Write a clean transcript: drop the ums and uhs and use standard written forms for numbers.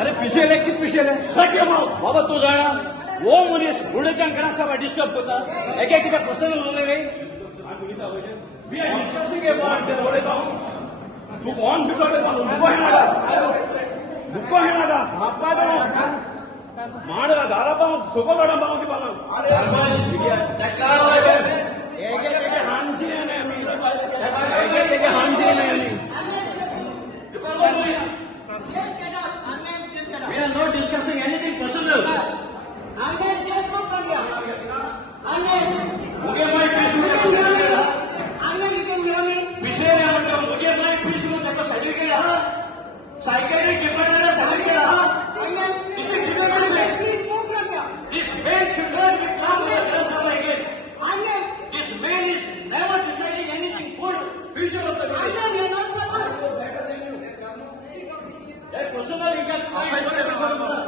अरे पिशेले किती पिशेले बाबा तू जाणा वो मनीस बुडेच्या घरात डिस्टर्ब होता एका किती प्रसन्न होणे रे वी आर डिस्कसिंग अबाउट तू कोण बिटोडे दुःख हेणादा हापाद ಮಾಡುವ ದಾರಪ್ಪ ಸುಖಬೇಡ ಬಾವುಟಿ ಬಲ ಏಕೆ ಹಾಂಜಿನೇ ಏಕೆ ಹಾಂಜಿನೇ We are not discussing anything personal. Anne, just go from here. Anne. मुझे मैं piece Anne, you can hear me. विषय में मतलब मुझे मैं पीस में देखो सर्टिफिकेट रहा साइकेट्रिक डिपार्टमेंट सर्टिफिकेट रहा Anne, please move from here. This man should not be come to the Gram Sabha again. Anne. This man is never deciding anything for future of the village. Anne, you're not supposed to. Personal, you can